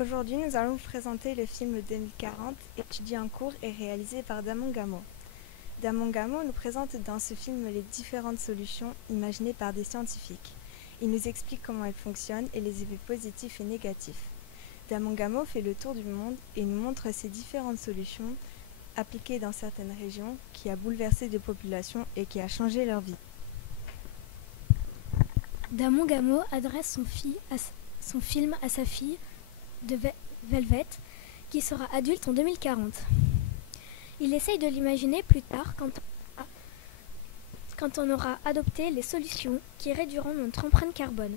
Aujourd'hui, nous allons vous présenter le film 2040, étudié en cours et réalisé par Damon Gameau. Damon Gameau nous présente dans ce film les différentes solutions imaginées par des scientifiques. Il nous explique comment elles fonctionnent et les effets positifs et négatifs. Damon Gameau fait le tour du monde et nous montre ces différentes solutions appliquées dans certaines régions qui a bouleversé des populations et qui a changé leur vie. Damon Gameau adresse son film à sa fille de Velvet, qui sera adulte en 2040. Il essaye de l'imaginer plus tard quand on aura adopté les solutions qui réduiront notre empreinte carbone.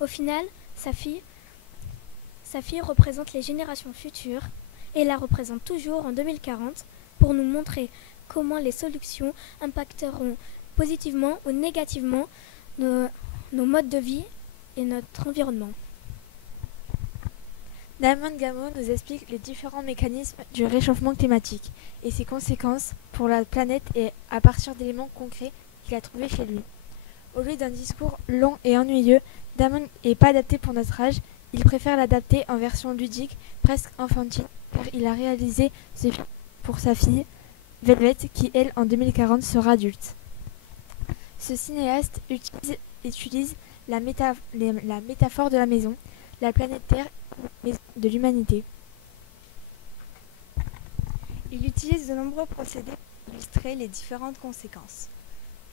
Au final, sa fille représente les générations futures et la représente toujours en 2040 pour nous montrer comment les solutions impacteront positivement ou négativement nos modes de vie et notre environnement. Damon Gameau nous explique les différents mécanismes du réchauffement climatique et ses conséquences pour la planète et à partir d'éléments concrets qu'il a trouvés chez lui. Au lieu d'un discours long et ennuyeux, Damon n'est pas adapté pour notre âge, il préfère l'adapter en version ludique, presque enfantine, car il a réalisé ce film pour sa fille, Velvet, qui elle en 2040 sera adulte. Ce cinéaste utilise la métaphore de la maison, la planète Terre, de l'humanité. Il utilise de nombreux procédés pour illustrer les différentes conséquences.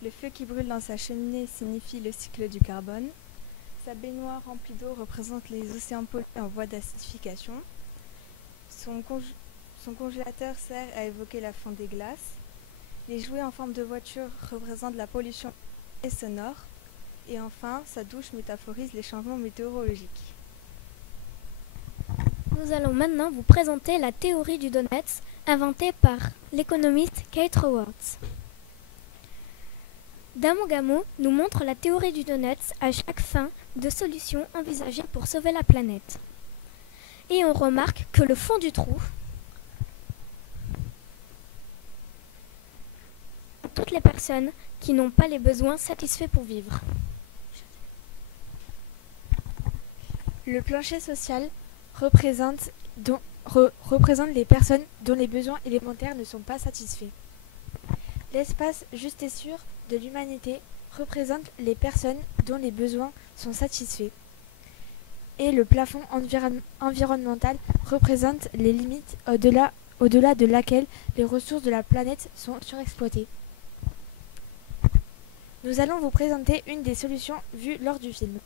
Le feu qui brûle dans sa cheminée signifie le cycle du carbone. Sa baignoire remplie d'eau représente les océans pollués en voie d'acidification. Son congélateur sert à évoquer la fonte des glaces. Les jouets en forme de voiture représentent la pollution et sonore. Et enfin, sa douche métaphorise les changements météorologiques. Nous allons maintenant vous présenter la théorie du donut inventée par l'économiste Kate Raworth. Damon Gameau nous montre la théorie du donut à chaque fin de solution envisagée pour sauver la planète. Et on remarque que le fond du trou, toutes les personnes qui n'ont pas les besoins satisfaits pour vivre. Le plancher social représente les personnes dont les besoins élémentaires ne sont pas satisfaits. L'espace juste et sûr de l'humanité représente les personnes dont les besoins sont satisfaits. Et le plafond environnemental représente les limites au-delà de laquelle les ressources de la planète sont surexploitées. Nous allons vous présenter une des solutions vues lors du film.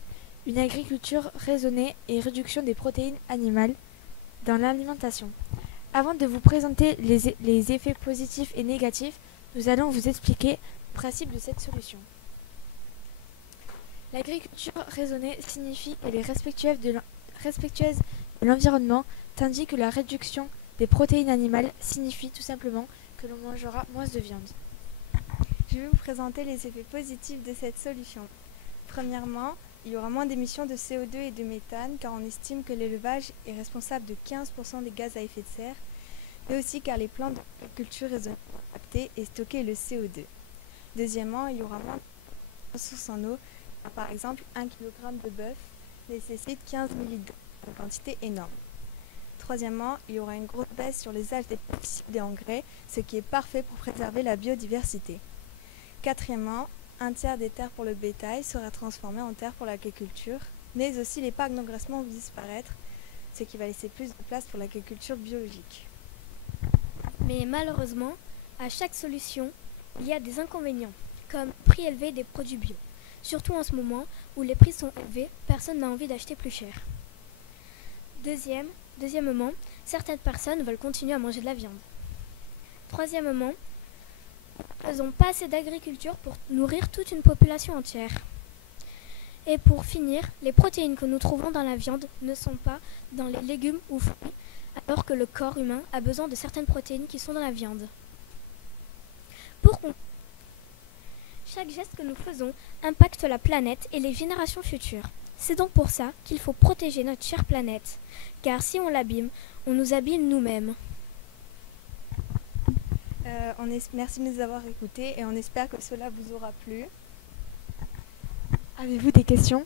Une agriculture raisonnée et réduction des protéines animales dans l'alimentation. Avant de vous présenter les effets positifs et négatifs, nous allons vous expliquer le principe de cette solution. L'agriculture raisonnée signifie qu'elle est respectueuse de l'environnement, tandis que la réduction des protéines animales signifie tout simplement que l'on mangera moins de viande. Je vais vous présenter les effets positifs de cette solution. Premièrement, il y aura moins d'émissions de CO2 et de méthane car on estime que l'élevage est responsable de 15% des gaz à effet de serre, mais aussi car les plantes d'agriculture raisonnée vont capter et stocker le CO2. Deuxièmement, il y aura moins de ressources en eau car par exemple 1 kg de bœuf nécessite 15 ml d'eau, une quantité énorme. Troisièmement, il y aura une grosse baisse sur les âges des pesticides et engrais, ce qui est parfait pour préserver la biodiversité. Quatrièmement, un tiers des terres pour le bétail sera transformé en terres pour l'agriculture, mais aussi les parcs d'engraissement vont disparaître, ce qui va laisser plus de place pour l'agriculture biologique. Mais malheureusement, à chaque solution, il y a des inconvénients, comme le prix élevé des produits bio. Surtout en ce moment où les prix sont élevés, personne n'a envie d'acheter plus cher. Deuxièmement, certaines personnes veulent continuer à manger de la viande. Troisièmement, nous n'avons pas assez d'agriculture pour nourrir toute une population entière. Et pour finir, les protéines que nous trouvons dans la viande ne sont pas dans les légumes ou fruits, alors que le corps humain a besoin de certaines protéines qui sont dans la viande. Pour conclure, chaque geste que nous faisons impacte la planète et les générations futures. C'est donc pour ça qu'il faut protéger notre chère planète, car si on l'abîme, on nous abîme nous-mêmes. Merci de nous avoir écoutés et on espère que cela vous aura plu. Avez-vous des questions ?